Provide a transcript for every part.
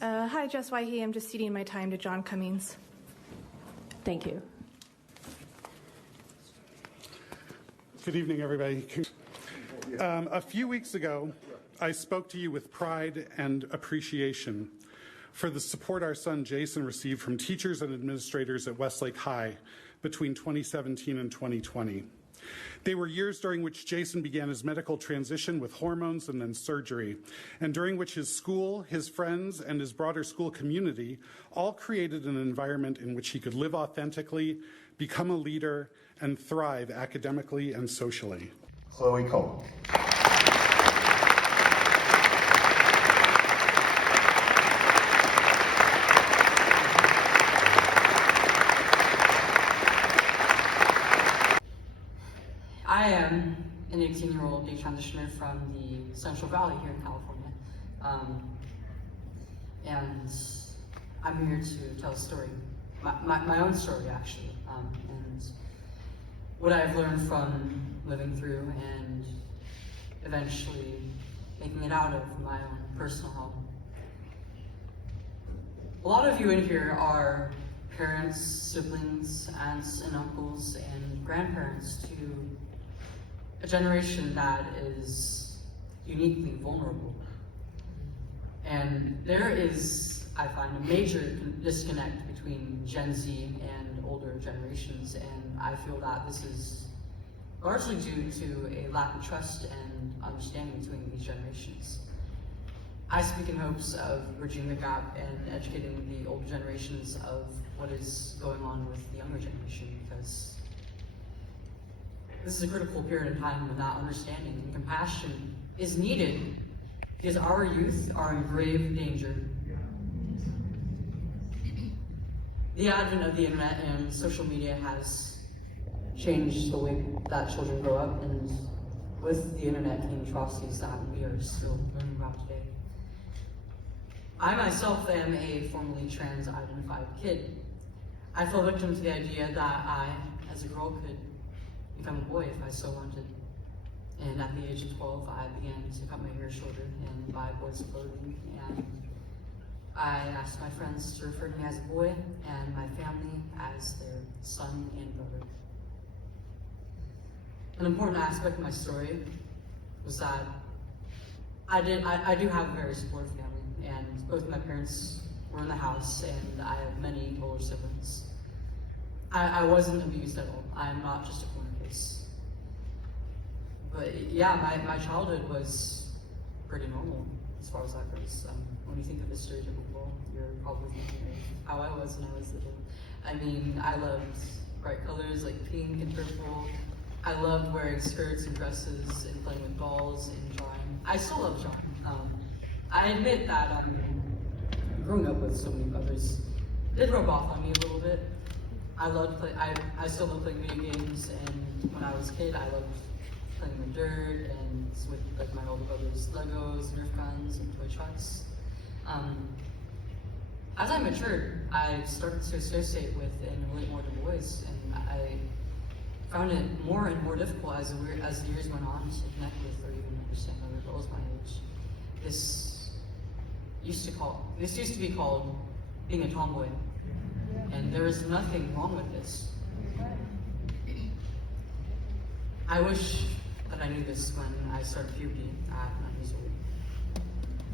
Hi, Jess Wyhe. I'm just ceding my time to Jon Cummings. Thank you. Good evening, everybody. A few weeks ago, I spoke to you with pride and appreciation for the support our son Jason received from teachers and administrators at Westlake High between 2017 and 2020. They were years during which Jason began his medical transition with hormones and then surgery, and during which his school, his friends, and his broader school community all created an environment in which he could live authentically, become a leader, and thrive academically and socially. Cloe Cole. I am an 18-year-old detransitioner from the Central Valley here in California. And I'm here to tell a story, my own story actually, and what I've learned from living through and eventually making it out of my own personal home. A lot of you in here are parents, siblings, aunts and uncles, and grandparents to a generation that is uniquely vulnerable. And there is, I find, a major disconnect between Gen Z and older generations, and I feel that this is largely due to a lack of trust and understanding between these generations. I speak in hopes of bridging the gap and educating the older generations of what is going on with the younger generation, because this is a critical period of time when that understanding and compassion is needed, because our youth are in grave danger. The advent of the internet and social media has changed the way that children grow up, and with the internet came atrocities that we are still learning about today. I myself am a formerly trans-identified kid. I fell victim to the idea that I, as a girl, could become a boy if I so wanted. And at the age of 12, I began to cut my hair shorter and buy boys' clothing. And I asked my friends to refer to me as a boy and my family as their son and brother. An important aspect of my story was that I do have a very supportive family, and both my parents were in the house, and I have many older siblings. I wasn't abused at all. I am not just a corner case. But yeah, my childhood was pretty normal as far as that goes. When you think of the stereotypical, you're probably thinking of how I was when I was little. I mean, I loved bright colors like pink and purple. I loved wearing skirts and dresses and playing with dolls and drawing. I still love drawing. I admit that growing up with so many others did rub off on me a little bit. I still love playing video games, and when I was a kid, I loved playing in the dirt and with like my older brother's Legos, Nerf guns, and toy trucks. As I matured, I started to associate with and relate more to boys, and I found it more and more difficult as the years went on to connect with or even understand other girls my age. This used to be called being a tomboy, and there is nothing wrong with this. I wish that I knew this when I started puberty at 9 years old.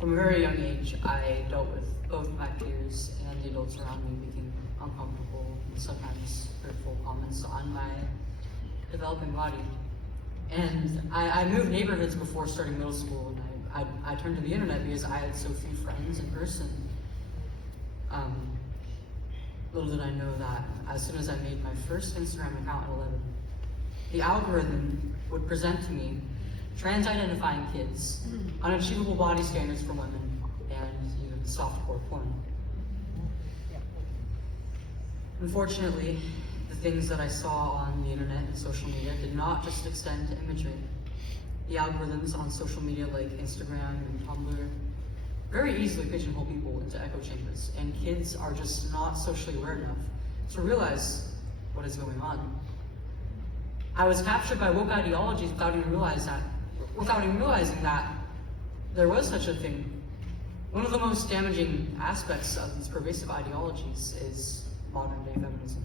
From a very young age, I dealt with both my peers and the adults around me making uncomfortable and sometimes hurtful comments on my developing body. And I moved neighborhoods before starting middle school, and I turned to the internet because I had so few friends in person. Little did I know that as soon as I made my first Instagram account at 11, the algorithm would present to me trans-identifying kids, unachievable body standards for women, and even softcore porn. Unfortunately, the things that I saw on the internet and social media did not just extend to imagery. The algorithms on social media like Instagram and Tumblr very easily pigeonhole people into echo chambers, and kids are just not socially aware enough to realize what is going on. I was captured by woke ideologies without even realizing that there was such a thing. One of the most damaging aspects of these pervasive ideologies is modern day feminism,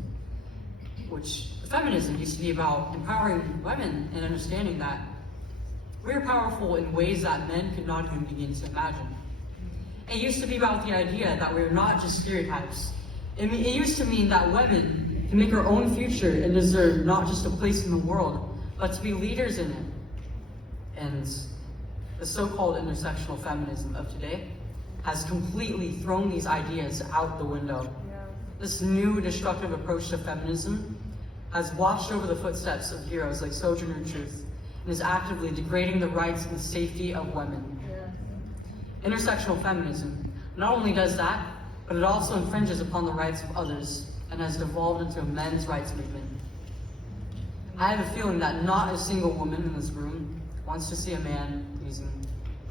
which feminism used to be about empowering women and understanding that we're powerful in ways that men could not even begin to imagine. It used to be about the idea that we're not just stereotypes. It used to mean that women can make our own future and deserve not just a place in the world, but to be leaders in it. And the so-called intersectional feminism of today has completely thrown these ideas out the window. This new destructive approach to feminism has watched over the footsteps of heroes like Sojourner Truth and is actively degrading the rights and safety of women. Intersectional feminism not only does that, but it also infringes upon the rights of others and has devolved into a men's rights movement. I have a feeling that not a single woman in this room wants to see a man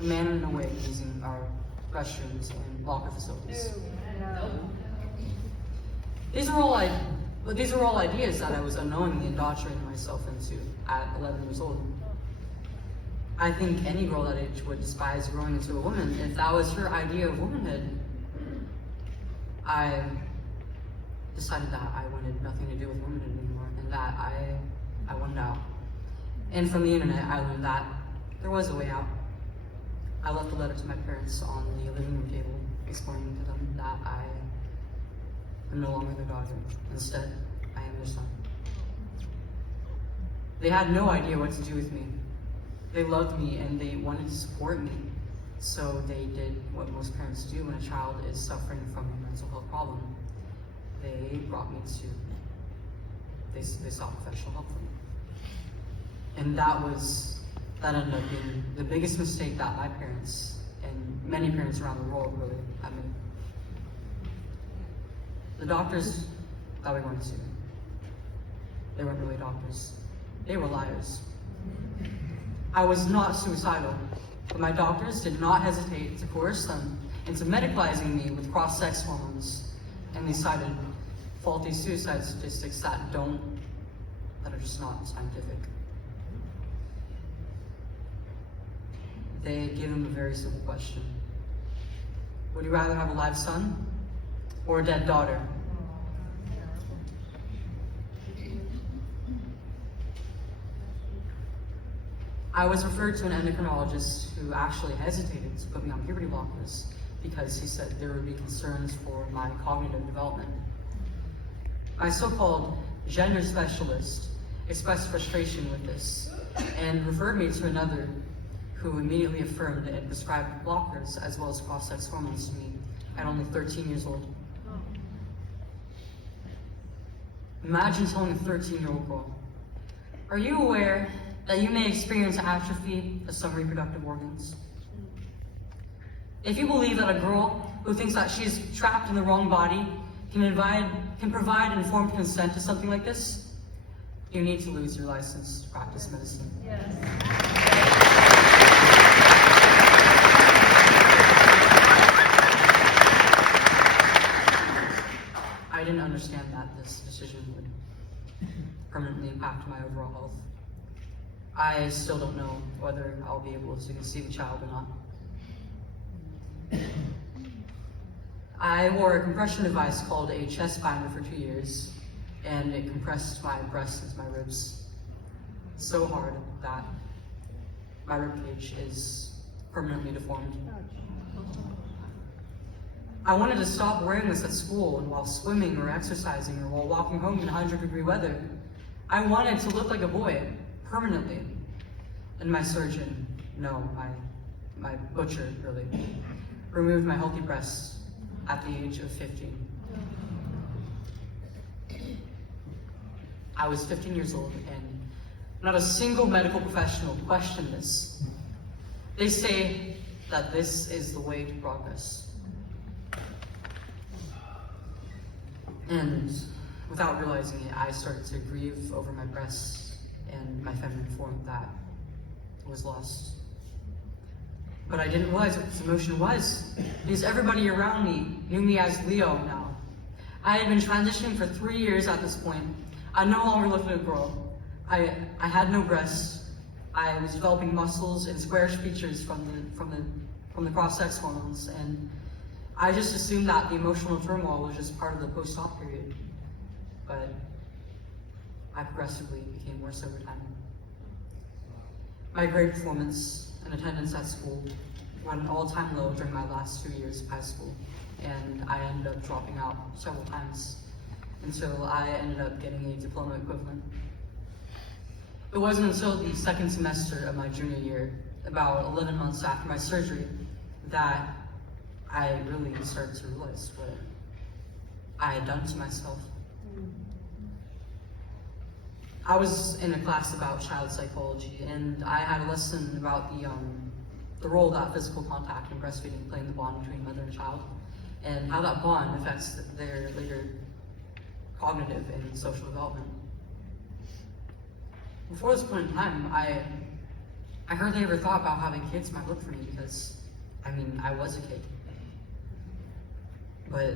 in a way using our restrooms and locker facilities. These are all ideas that I was unknowingly indoctrinating myself into at 11 years old. I think any girl that age would despise growing into a woman. If that was her idea of womanhood, I decided that I wanted nothing to do with womanhood anymore, and that I wanted out. And from the internet, I learned that there was a way out. I left a letter to my parents on the living room table, explaining to them that I am no longer their daughter. Instead, I am their son. They had no idea what to do with me. They loved me and they wanted to support me. So they did what most parents do when a child is suffering from a mental health problem. They brought me to, they sought professional help for me. And that ended up being the biggest mistake that my parents and many parents around the world really, the doctors that we went to, they weren't really doctors. They were liars. I was not suicidal, but my doctors did not hesitate to coerce them into medicalizing me with cross-sex hormones, and they cited faulty suicide statistics that are just not scientific. They gave them a very simple question. Would you rather have a live son or a dead daughter? I was referred to an endocrinologist who actually hesitated to put me on puberty blockers because he said there would be concerns for my cognitive development. My so-called gender specialist expressed frustration with this and referred me to another who immediately affirmed and prescribed blockers as well as cross-sex hormones to me at only 13 years old. Imagine telling a 13-year-old girl, are you aware that you may experience atrophy of some reproductive organs? If you believe that a girl who thinks that she's trapped in the wrong body can provide informed consent to something like this, you need to lose your license to practice medicine. Yes. I didn't understand that this decision would permanently impact my overall health. I still don't know whether I'll be able to conceive a child or not. I wore a compression device called a chest binder for 2 years, and it compressed my breasts into my ribs so hard that my ribcage is permanently deformed. I wanted to stop wearing this at school and while swimming or exercising or while walking home in 100-degree weather. I wanted to look like a boy, permanently. And my surgeon, my butcher really, removed my healthy breasts at the age of 15. I was 15 years old and not a single medical professional questioned this. They say that this is the way to progress. And without realizing it, I started to grieve over my breasts and my feminine form that was lost. But I didn't realize what this emotion was, because everybody around me knew me as Leo now. I had been transitioning for 3 years at this point. I no longer looked like a girl. I had no breasts. I was developing muscles and squarish features from from the cross-sex hormones, and I just assumed that the emotional turmoil was just part of the post-op period, but I progressively became worse over time. My grade performance and attendance at school were at an all-time low during my last 2 years of high school, and I ended up dropping out several times until I ended up getting a diploma equivalent. It wasn't until the second semester of my junior year, about 11 months after my surgery, that I really started to realize what I had done to myself. I was in a class about child psychology, and I had a lesson about the role that physical contact and breastfeeding play in the bond between mother and child, and how that bond affects their later cognitive and social development. Before this point in time, I hardly ever thought about having kids might look for me because, I mean, I was a kid. But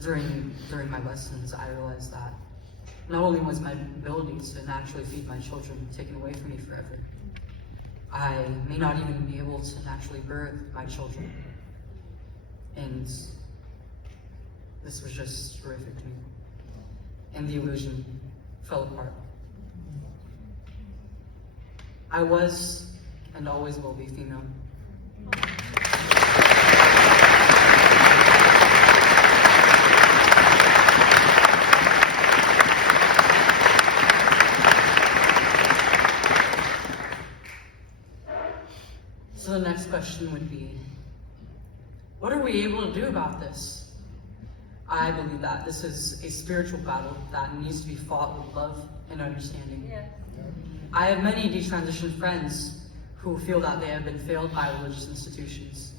during my lessons, I realized that not only was my ability to naturally feed my children taken away from me forever, I may not even be able to naturally birth my children. And this was just horrific to me. And the illusion fell apart. I was and always will be female. So the next question would be, what are we able to do about this? I believe that this is a spiritual battle that needs to be fought with love and understanding. Yeah. I have many detransitioned friends who feel that they have been failed by religious institutions.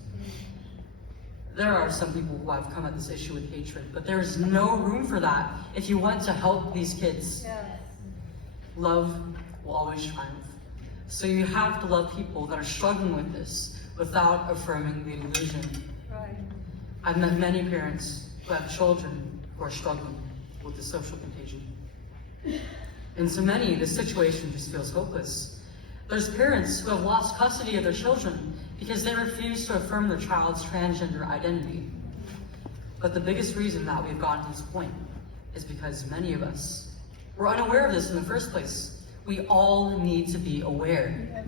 There are some people who have come at this issue with hatred, but there is no room for that if you want to help these kids. Yeah. Love will always triumph. So you have to love people that are struggling with this without affirming the illusion. Right. I've met many parents who have children who are struggling with the social contagion. And to many, this situation just feels hopeless. There's parents who have lost custody of their children because they refuse to affirm their child's transgender identity. But the biggest reason that we've gotten to this point is because many of us were unaware of this in the first place. We all need to be aware.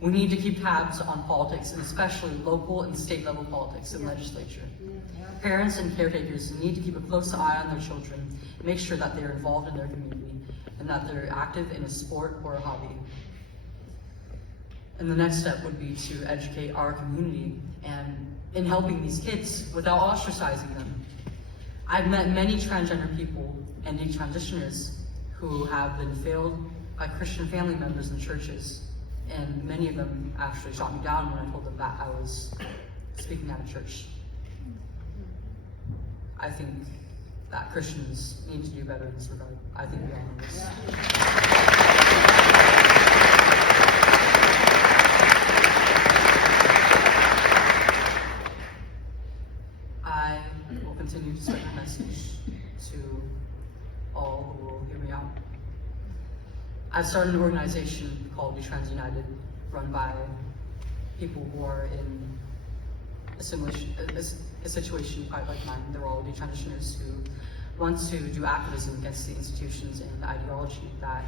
We need to keep tabs on politics, and especially local and state level politics and legislature. Parents and caretakers need to keep a close eye on their children, make sure that they're involved in their community, and that they're active in a sport or a hobby. And the next step would be to educate our community and in helping these kids without ostracizing them. I've met many transgender people and detransitioners who have been failed by Christian family members and churches, and many of them actually shot me down when I told them that I was speaking at a church. I think that Christians need to do better in this regard. I think we all know this. I will continue to spread the message to all who will hear me out. I've started an organization called Detransunited, run by people who are in a situation quite like mine. They're all detransitioners who want to do activism against the institutions and ideology that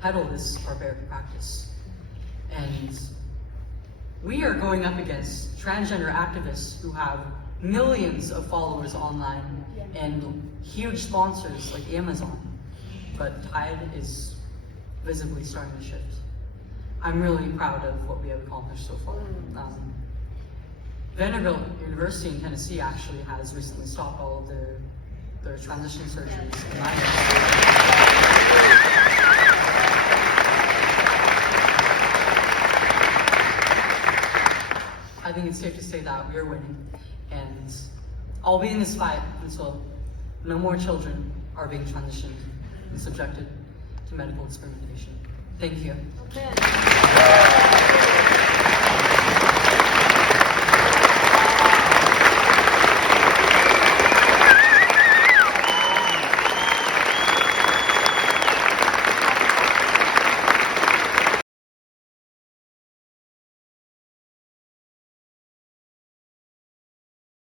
peddle this barbaric practice. And we are going up against transgender activists who have millions of followers online and huge sponsors like Amazon. But the tide is visibly starting to shift. I'm really proud of what we have accomplished so far. Vanderbilt University in Tennessee actually has recently stopped all of their transition surgeries. I think it's safe to say that we are winning, and I'll be in this fight until no more children are being transitioned and subjected to medical experimentation. Thank you. Okay.